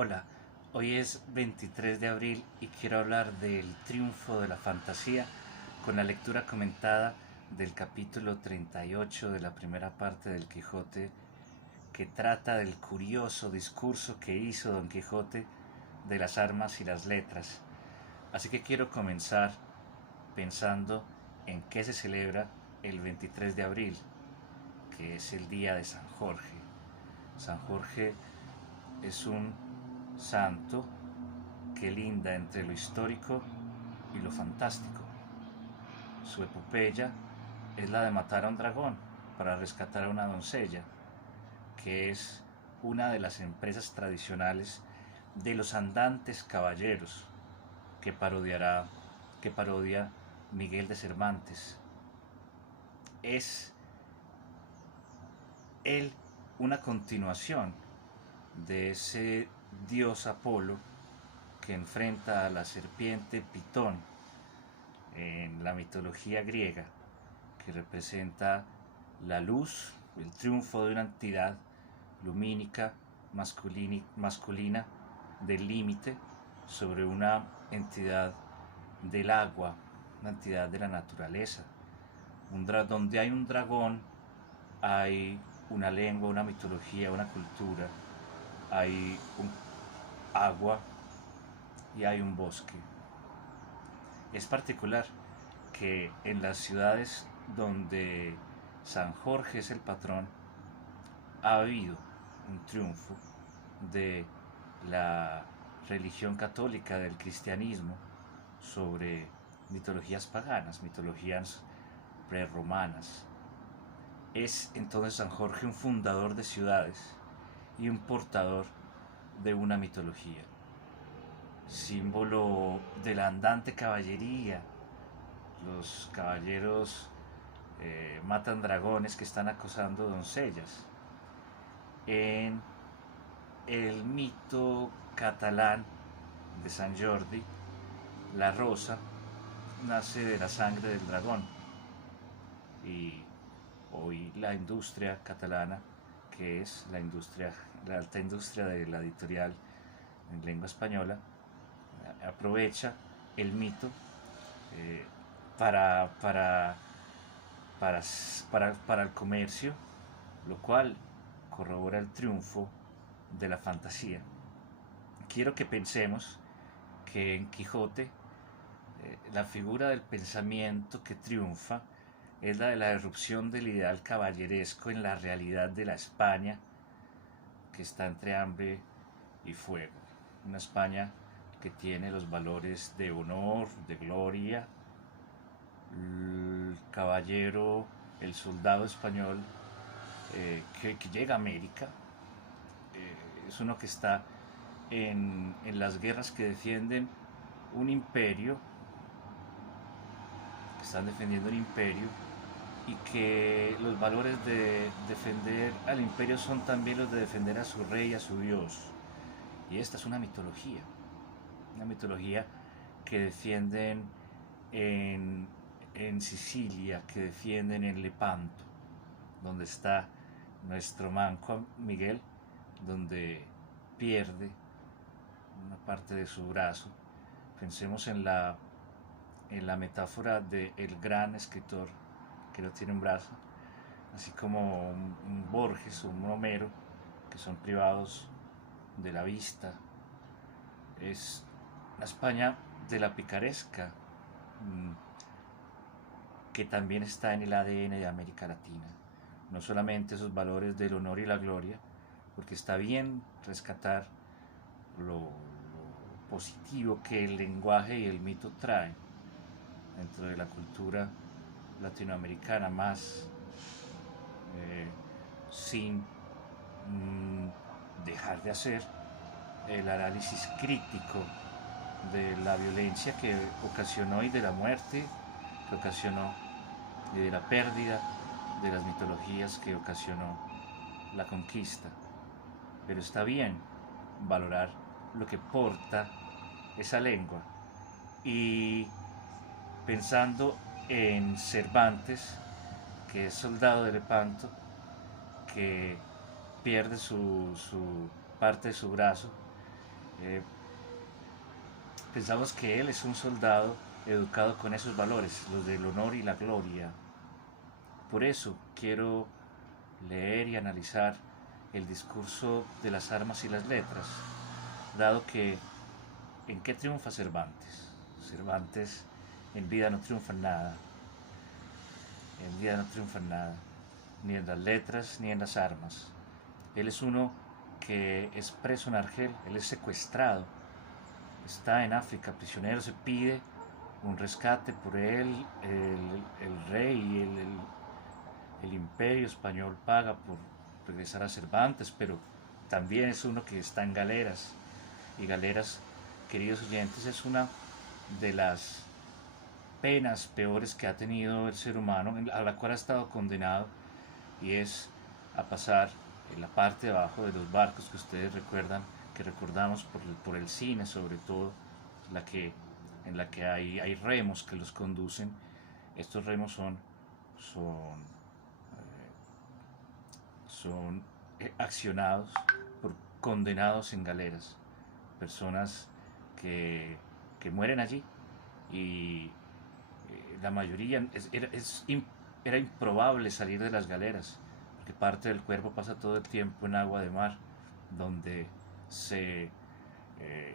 Hola, hoy es 23 de abril y quiero hablar del triunfo de la fantasía con la lectura comentada del capítulo 38 de la primera parte del Quijote, que trata del curioso discurso que hizo Don Quijote de las armas y las letras. Así que quiero comenzar pensando en qué se celebra el 23 de abril, que es el día de San Jorge. San Jorge es un santo que linda entre lo histórico y lo fantástico. Su epopeya es la de matar a un dragón para rescatar a una doncella, que es una de las empresas tradicionales de los andantes caballeros que parodia Miguel de Cervantes. Es él una continuación de ese dios Apolo que enfrenta a la serpiente Pitón en la mitología griega, que representa la luz, el triunfo de una entidad lumínica masculina del límite sobre una entidad del agua, una entidad de la naturaleza. Donde hay un dragón, hay una lengua, una mitología, una cultura, hay un agua y hay un bosque. Es particular que en las ciudades donde San Jorge es el patrón ha habido un triunfo de la religión católica, del cristianismo, sobre mitologías paganas, mitologías prerromanas. Es entonces San Jorge un fundador de ciudades y un portador de una mitología, símbolo de la andante caballería. Los caballeros matan dragones que están acosando doncellas. En el mito catalán de San Jordi, la rosa nace de la sangre del dragón. Y hoy la industria catalana, que es la alta industria de la editorial en lengua española, aprovecha el mito eh, para, para, para el comercio, lo cual corrobora el triunfo de la fantasía. Quiero que pensemos que en Quijote la figura del pensamiento que triunfa es la de la erupción del ideal caballeresco en la realidad de la España que está entre hambre y fuego. Una España que tiene los valores de honor, de gloria. El caballero, el soldado español que llega a América, es uno que está en las guerras que defienden un imperio, que están defendiendo un imperio, y que los valores de defender al imperio son también los de defender a su rey, a su dios. Y esta es una mitología que defienden en, en Sicilia, que defienden en Lepanto, donde está nuestro manco Miguel, donde pierde una parte de su brazo. Pensemos en la metáfora del gran escritor que no tiene un brazo, así como un Borges o un Homero, que son privados de la vista. Es la España de la picaresca, que también está en el ADN de América Latina. No solamente esos valores del honor y la gloria, porque está bien rescatar lo positivo que el lenguaje y el mito traen dentro de la cultura latinoamericana, más sin dejar de hacer el análisis crítico de la violencia que ocasionó y de la muerte que ocasionó y de la pérdida de las mitologías que ocasionó la conquista. Pero está bien valorar lo que porta esa lengua. Y pensando en Cervantes, que es soldado de Lepanto, que pierde su parte de su brazo Eh, Pensamos que él es un soldado educado con esos valores, los del honor y la gloria. Por eso quiero leer y analizar el discurso de las armas y las letras, dado que ¿en qué triunfa Cervantes? Cervantes en vida no triunfa en nada, en vida no triunfa en nada, ni en las letras ni en las armas. Él es uno que es preso en Argel, él es secuestrado, está en África, prisionero, se pide un rescate por él, el rey y el imperio español paga por regresar a Cervantes, pero también es uno que está en galeras, y galeras, queridos oyentes, es una de las penas peores que ha tenido el ser humano, a la cual ha estado condenado, y es a pasar en la parte de abajo de los barcos que ustedes recuerdan, que recordamos por el cine sobre todo, la que, en la que hay remos que los conducen. Estos remos son, son accionados por condenados en galeras, personas que, que mueren allí, y la mayoría era improbable salir de las galeras, porque parte del cuerpo pasa todo el tiempo en agua de mar, donde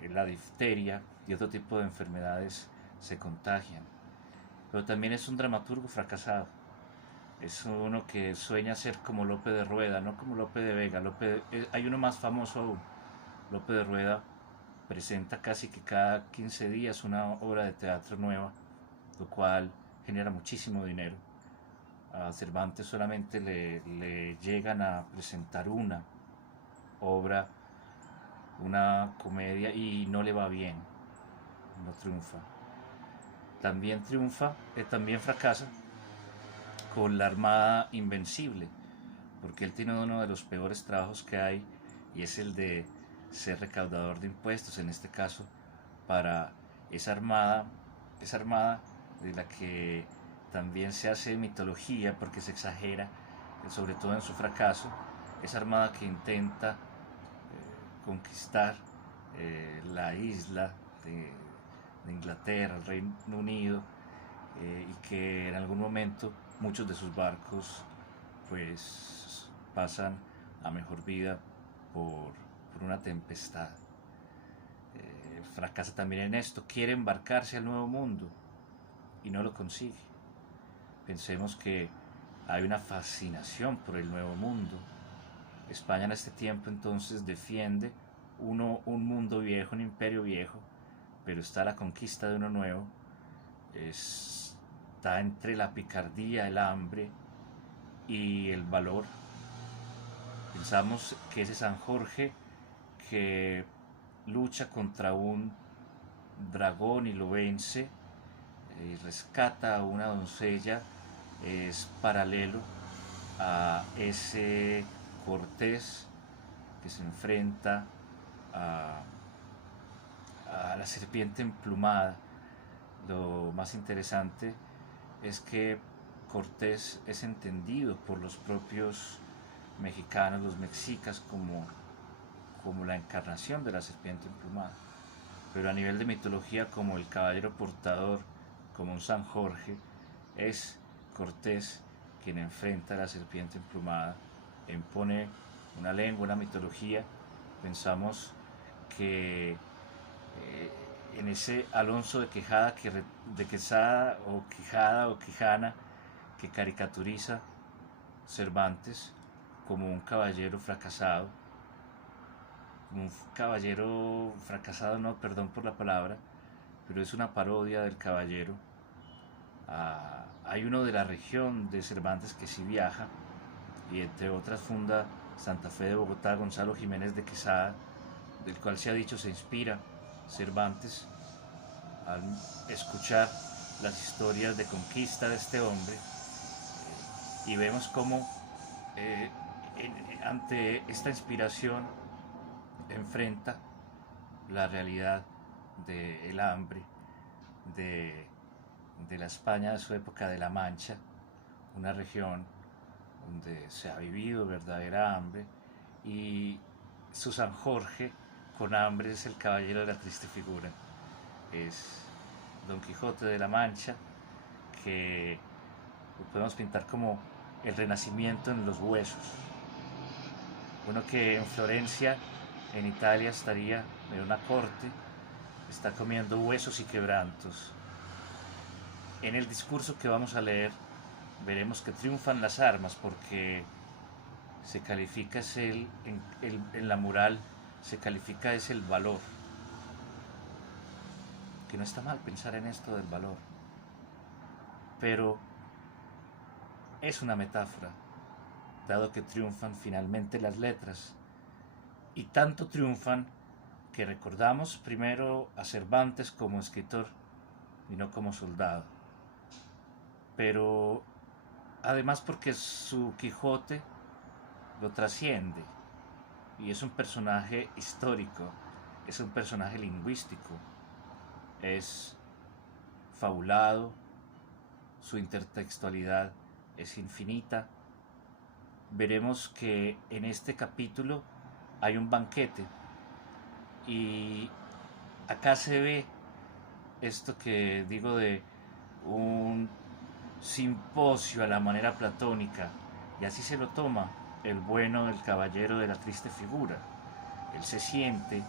la difteria y otro tipo de enfermedades se contagian. Pero también es un dramaturgo fracasado. Es uno que sueña ser como Lope de Rueda, no como Lope de Vega. Hay uno más famoso aún. Lope de Rueda presenta casi que cada 15 días una obra de teatro nueva, lo cual genera muchísimo dinero. A Cervantes solamente le llegan a presentar una obra, una comedia, y no le va bien, no triunfa. También fracasa con La Armada Invencible, porque él tiene uno de los peores trabajos que hay, y es el de ser recaudador de impuestos, en este caso para esa armada de la que también se hace mitología porque se exagera, sobre todo en su fracaso, esa armada que intenta conquistar la isla de Inglaterra, el Reino Unido, y que en algún momento muchos de sus barcos pues pasan a mejor vida por una tempestad. Fracasa también en esto, quiere embarcarse al nuevo mundo y no lo consigue. Pensemos que hay una fascinación por el nuevo mundo. España en este tiempo entonces defiende un mundo viejo, un imperio viejo, pero está la conquista de uno nuevo. Está entre la picardía, el hambre y el valor. Pensamos que ese San Jorge que lucha contra un dragón y lo vence y rescata a una doncella es paralelo a ese Cortés que se enfrenta a, a la serpiente emplumada. Lo más interesante es que Cortés es entendido por los propios mexicanos, los mexicas, como la encarnación de la serpiente emplumada. Pero a nivel de mitología, como el caballero portador, como un San Jorge, es Cortés quien enfrenta a la serpiente emplumada, impone una lengua, una mitología. Pensamos que en ese Alonso de Quejada, de Quesada o Quijada o Quijana, que caricaturiza Cervantes como un caballero fracasado, no, perdón por la palabra, pero es una parodia del caballero. Hay uno de la región de Cervantes que sí viaja, y entre otras funda Santa Fe de Bogotá, Gonzalo Jiménez de Quesada, del cual se ha dicho se inspira Cervantes al escuchar las historias de conquista de este hombre, y vemos cómo ante esta inspiración enfrenta la realidad del hambre de, de la España de su época, de la Mancha, una región donde se ha vivido verdadera hambre, y su San Jorge con hambre es el caballero de la triste figura. Es Don Quijote de la Mancha, que lo podemos pintar como el renacimiento en los huesos. Uno que en Florencia, en Italia, estaría en una corte, está comiendo huesos y quebrantos. En el discurso que vamos a leer veremos que triunfan las armas porque se califica en la moral, se califica es el valor. Que no está mal pensar en esto del valor, pero es una metáfora, dado que triunfan finalmente las letras. Y tanto triunfan que recordamos primero a Cervantes como escritor y no como soldado. Pero además porque su Quijote lo trasciende y es un personaje histórico, es un personaje lingüístico, es fabulado, su intertextualidad es infinita. Veremos que en este capítulo hay un banquete y acá se ve esto que digo de un simposio a la manera platónica, y así se lo toma el bueno del caballero de la triste figura. Él se siente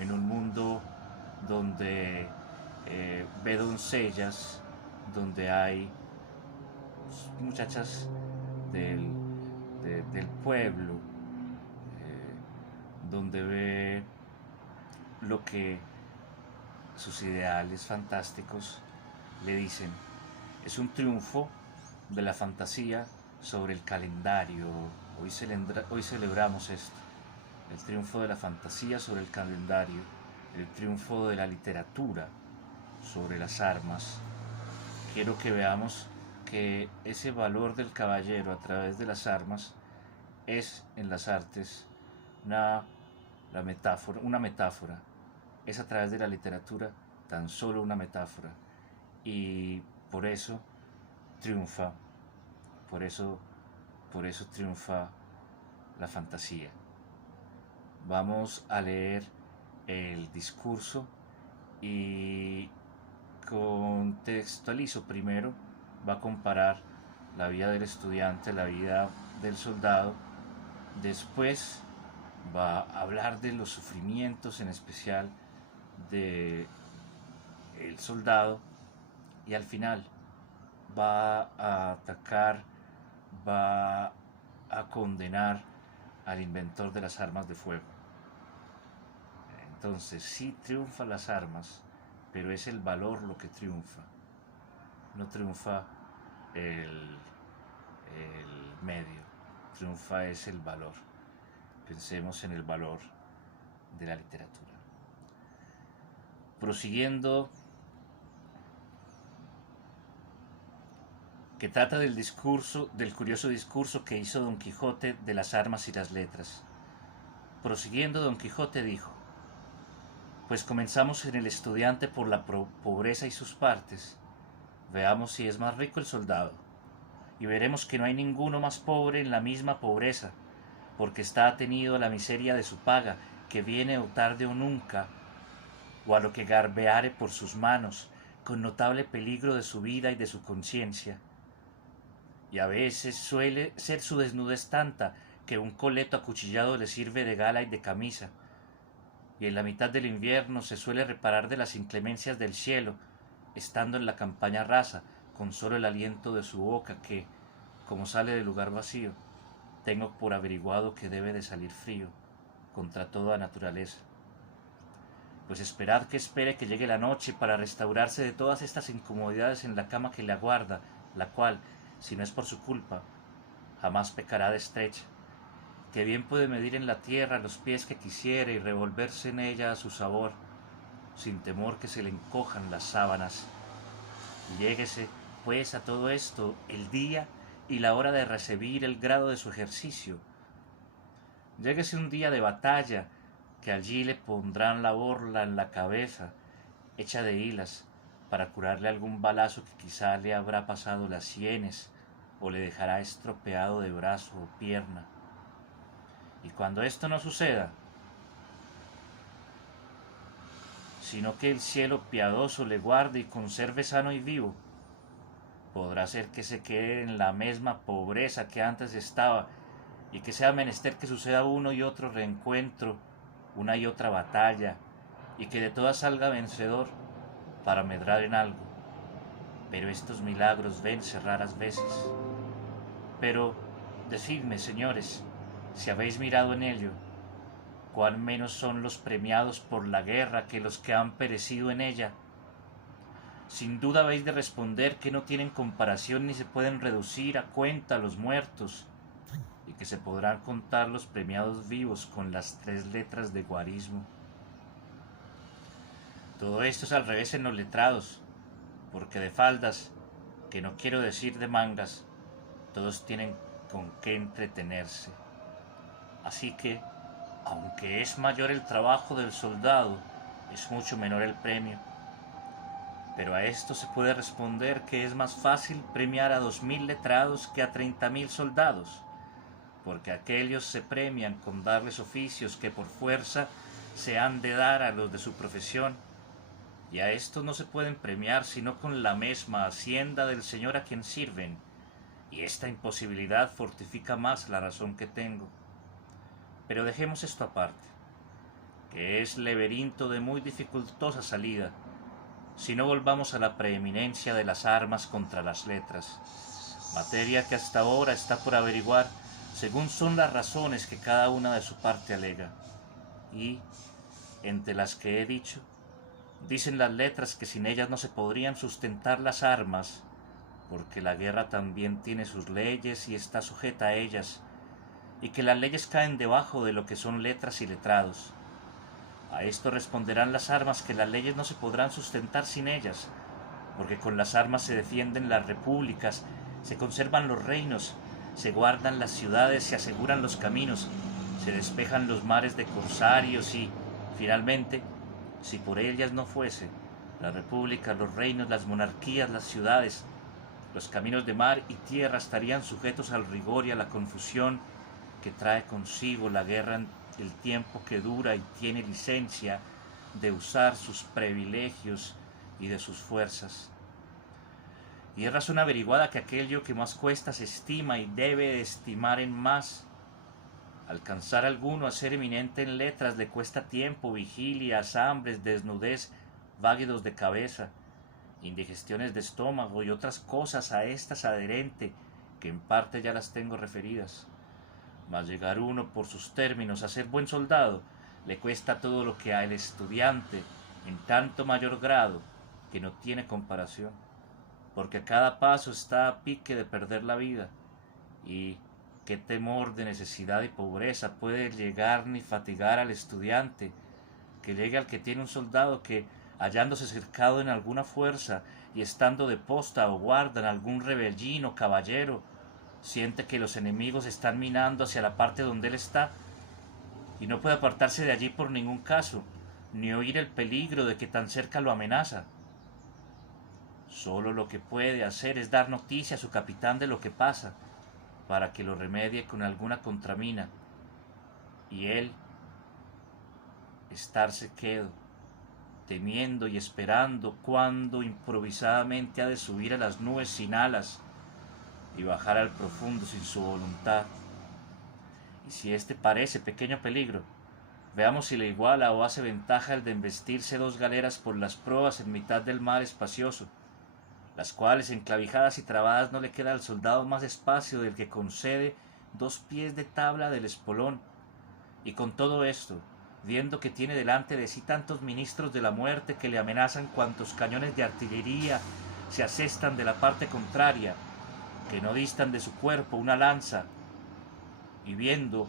en un mundo donde ve doncellas, donde hay muchachas del pueblo, donde ve lo que sus ideales fantásticos le dicen. Es un triunfo de la fantasía sobre el calendario. Hoy celebramos esto, el triunfo de la fantasía sobre el calendario, el triunfo de la literatura sobre las armas. Quiero que veamos que ese valor del caballero a través de las armas es en las artes una metáfora, es a través de la literatura tan solo una metáfora, y por eso triunfa, por eso triunfa la fantasía. Vamos a leer el discurso y contextualizo primero, va a comparar la vida del estudiante, la vida del soldado, después va a hablar de los sufrimientos en especial del soldado y al final va a atacar, va a condenar al inventor de las armas de fuego. Entonces sí triunfan las armas, pero es el valor lo que triunfa, no triunfa el medio, triunfa es el valor. Pensemos en el valor de la literatura. Prosiguiendo, que trata del curioso discurso que hizo Don Quijote de las armas y las letras. Prosiguiendo, Don Quijote dijo: pues comenzamos en el estudiante por la pobreza y sus partes. Veamos si es más rico el soldado, y veremos que no hay ninguno más pobre en la misma pobreza, porque está atenido a la miseria de su paga, que viene o tarde o nunca, o a lo que garbeare por sus manos, con notable peligro de su vida y de su conciencia. Y a veces suele ser su desnudez tanta que un coleto acuchillado le sirve de gala y de camisa, y en la mitad del invierno se suele reparar de las inclemencias del cielo, estando en la campaña rasa, con solo el aliento de su boca que, como sale del lugar vacío, tengo por averiguado que debe de salir frío, contra toda naturaleza. Pues esperad que espere que llegue la noche para restaurarse de todas estas incomodidades en la cama que le aguarda, la cual, si no es por su culpa, jamás pecará de estrecha, que bien puede medir en la tierra los pies que quisiere y revolverse en ella a su sabor, sin temor que se le encojan las sábanas. Y lléguese, pues, a todo esto el día y la hora de recibir el grado de su ejercicio. Lléguese un día de batalla, que allí le pondrán la borla en la cabeza, hecha de hilas, para curarle algún balazo que quizá le habrá pasado las sienes, o le dejará estropeado de brazo o pierna. Y cuando esto no suceda, sino que el cielo piadoso le guarde y conserve sano y vivo. Podrá ser que se quede en la misma pobreza que antes estaba, y que sea menester que suceda uno y otro reencuentro, una y otra batalla, y que de todas salga vencedor para medrar en algo. Pero estos milagros vense raras veces. Pero decidme, señores, si habéis mirado en ello, cuán menos son los premiados por la guerra que los que han perecido en ella. Sin duda habéis de responder que no tienen comparación ni se pueden reducir a cuenta los muertos, y que se podrán contar los premiados vivos con las 3 letras de guarismo. Todo esto es al revés en los letrados, porque de faldas, que no quiero decir de mangas, todos tienen con qué entretenerse. Así que, aunque es mayor el trabajo del soldado, es mucho menor el premio. Pero a esto se puede responder que es más fácil premiar a 2000 letrados que a 30.000 soldados, porque aquellos se premian con darles oficios que por fuerza se han de dar a los de su profesión, y a estos no se pueden premiar sino con la misma hacienda del señor a quien sirven, y esta imposibilidad fortifica más la razón que tengo. Pero dejemos esto aparte, que es laberinto de muy dificultosa salida, si no volvamos a la preeminencia de las armas contra las letras, materia que hasta ahora está por averiguar según son las razones que cada una de su parte alega. Y, entre las que he dicho, dicen las letras que sin ellas no se podrían sustentar las armas, porque la guerra también tiene sus leyes y está sujeta a ellas, y que las leyes caen debajo de lo que son letras y letrados. A esto responderán las armas que las leyes no se podrán sustentar sin ellas, porque con las armas se defienden las repúblicas, se conservan los reinos, se guardan las ciudades, se aseguran los caminos, se despejan los mares de corsarios y, finalmente, si por ellas no fuese, las repúblicas, los reinos, las monarquías, las ciudades, los caminos de mar y tierra estarían sujetos al rigor y a la confusión que trae consigo la guerra en el tiempo que dura y tiene licencia de usar sus privilegios y de sus fuerzas. Y es razón averiguada que aquello que más cuesta se estima y debe de estimar en más. Alcanzar alguno a ser eminente en letras le cuesta tiempo, vigilias, hambres, desnudez, váguidos de cabeza, indigestiones de estómago y otras cosas a estas adherente, que en parte ya las tengo referidas. Mas llegar uno por sus términos a ser buen soldado le cuesta todo lo que al estudiante en tanto mayor grado que no tiene comparación, porque a cada paso está a pique de perder la vida, y qué temor de necesidad y pobreza puede llegar ni fatigar al estudiante que llegue al que tiene un soldado que, hallándose cercado en alguna fuerza y estando de posta o guarda en algún rebellín o caballero, siente que los enemigos están minando hacia la parte donde él está, y no puede apartarse de allí por ningún caso, ni oír el peligro de que tan cerca lo amenaza. Solo lo que puede hacer es dar noticia a su capitán de lo que pasa, para que lo remedie con alguna contramina, y él estarse quedo, temiendo y esperando cuándo improvisadamente ha de subir a las nubes sin alas y bajar al profundo sin su voluntad. Y si este parece pequeño peligro, veamos si le iguala o hace ventaja el de embestirse 2 galeras por las proas en mitad del mar espacioso, las cuales enclavijadas y trabadas no le queda al soldado más espacio del que concede 2 pies de tabla del espolón. Y con todo esto, viendo que tiene delante de sí tantos ministros de la muerte que le amenazan cuantos cañones de artillería se asestan de la parte contraria, que no distan de su cuerpo una lanza, y viendo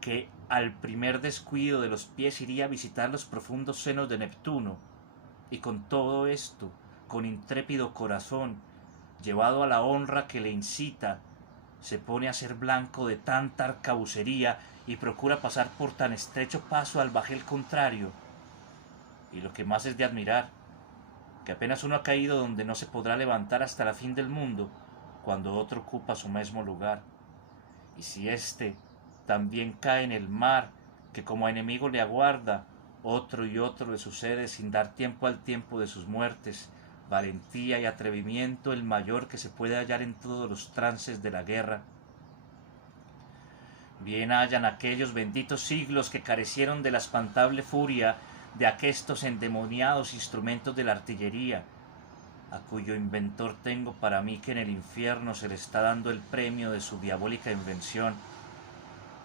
que al primer descuido de los pies iría a visitar los profundos senos de Neptuno, y con todo esto, con intrépido corazón, llevado a la honra que le incita, se pone a ser blanco de tanta arcabucería y procura pasar por tan estrecho paso al bajel contrario. Y lo que más es de admirar, que apenas uno ha caído donde no se podrá levantar hasta la fin del mundo, cuando otro ocupa su mismo lugar. Y si éste también cae en el mar, que como enemigo le aguarda, otro y otro de sus seres sin dar tiempo al tiempo de sus muertes, valentía y atrevimiento el mayor que se puede hallar en todos los trances de la guerra. Bien hayan aquellos benditos siglos que carecieron de la espantable furia de aquestos endemoniados instrumentos de la artillería, a cuyo inventor tengo para mí que en el infierno se le está dando el premio de su diabólica invención,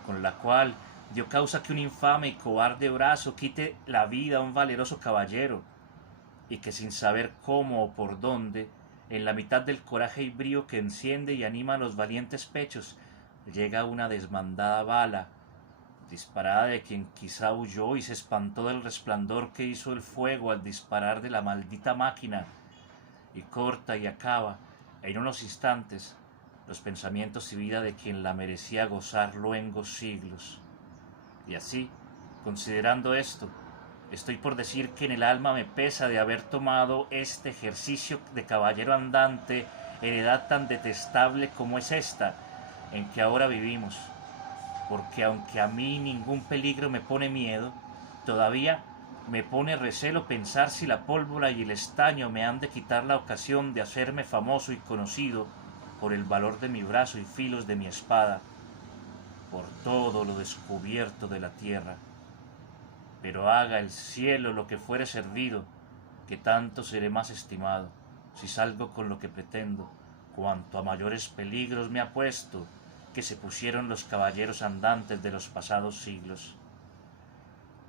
con la cual dio causa que un infame y cobarde brazo quite la vida a un valeroso caballero, y que sin saber cómo o por dónde, en la mitad del coraje y brío que enciende y anima los valientes pechos, llega una desmandada bala, disparada de quien quizá huyó y se espantó del resplandor que hizo el fuego al disparar de la maldita máquina, y corta y acaba, en unos instantes, los pensamientos y vida de quien la merecía gozar luengos siglos. Y así, considerando esto, estoy por decir que en el alma me pesa de haber tomado este ejercicio de caballero andante en edad tan detestable como es esta, en que ahora vivimos, porque aunque a mí ningún peligro me pone miedo, todavía me pone recelo pensar si la pólvora y el estaño me han de quitar la ocasión de hacerme famoso y conocido por el valor de mi brazo y filos de mi espada, por todo lo descubierto de la tierra. Pero haga el cielo lo que fuere servido, que tanto seré más estimado, si salgo con lo que pretendo, cuanto a mayores peligros me ha puesto, que se pusieron los caballeros andantes de los pasados siglos.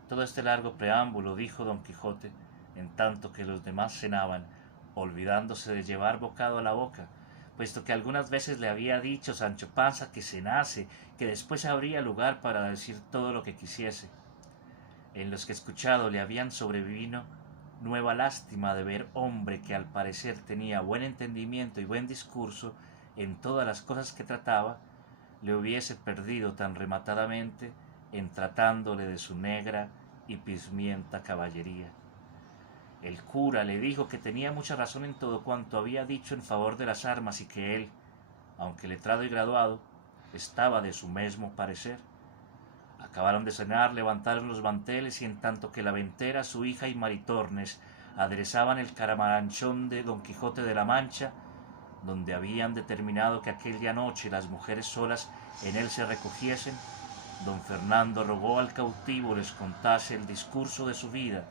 Todo este largo preámbulo dijo don Quijote, en tanto que los demás cenaban, olvidándose de llevar bocado a la boca, puesto que algunas veces le había dicho Sancho Panza que cenase, que después habría lugar para decir todo lo que quisiese. En los que escuchado le habían sobrevivido nueva lástima de ver hombre que al parecer tenía buen entendimiento y buen discurso en todas las cosas que trataba, le hubiese perdido tan rematadamente en tratándole de su negra y pizmienta caballería. El cura le dijo que tenía mucha razón en todo cuanto había dicho en favor de las armas y que él, aunque letrado y graduado, estaba de su mismo parecer. Acabaron de cenar, levantaron los manteles y en tanto que la ventera, su hija y Maritornes aderezaban el caramanchón de Don Quijote de la Mancha, donde habían determinado que aquella noche las mujeres solas en él se recogiesen, don Fernando rogó al cautivo les contase el discurso de su vida,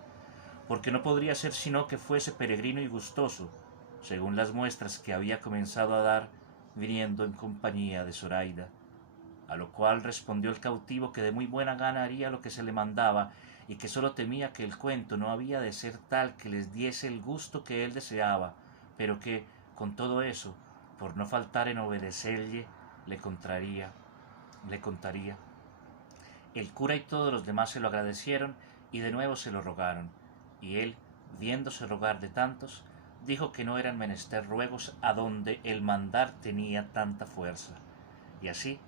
porque no podría ser sino que fuese peregrino y gustoso, según las muestras que había comenzado a dar viniendo en compañía de Zoraida. A lo cual respondió el cautivo que de muy buena gana haría lo que se le mandaba, y que sólo temía que el cuento no había de ser tal que les diese el gusto que él deseaba, pero que, con todo eso, por no faltar en obedecerle, le contaría. El cura y todos los demás se lo agradecieron y de nuevo se lo rogaron, y él, viéndose rogar de tantos, dijo que no eran menester ruegos adonde el mandar tenía tanta fuerza. Y así,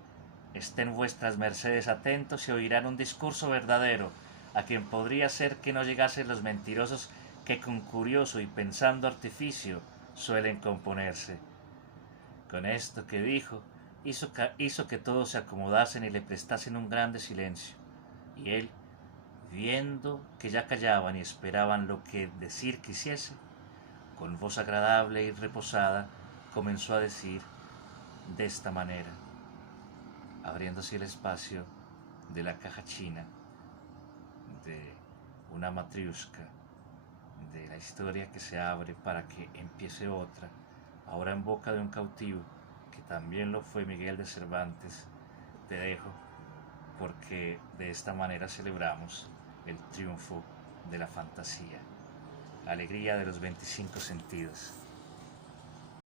estén vuestras mercedes atentos y oirán un discurso verdadero, a quien podría ser que no llegasen los mentirosos que con curioso y pensando artificio suelen componerse. Con esto que dijo, hizo que todos se acomodasen y le prestasen un grande silencio, y él, viendo que ya callaban y esperaban lo que decir quisiese, con voz agradable y reposada comenzó a decir de esta manera, abriéndose el espacio de la caja china, de una matriushka, de la historia que se abre para que empiece otra, ahora en boca de un cautivo, que también lo fue Miguel de Cervantes. Te dejo, porque de esta manera celebramos el triunfo de la fantasía, alegría de los 25 sentidos.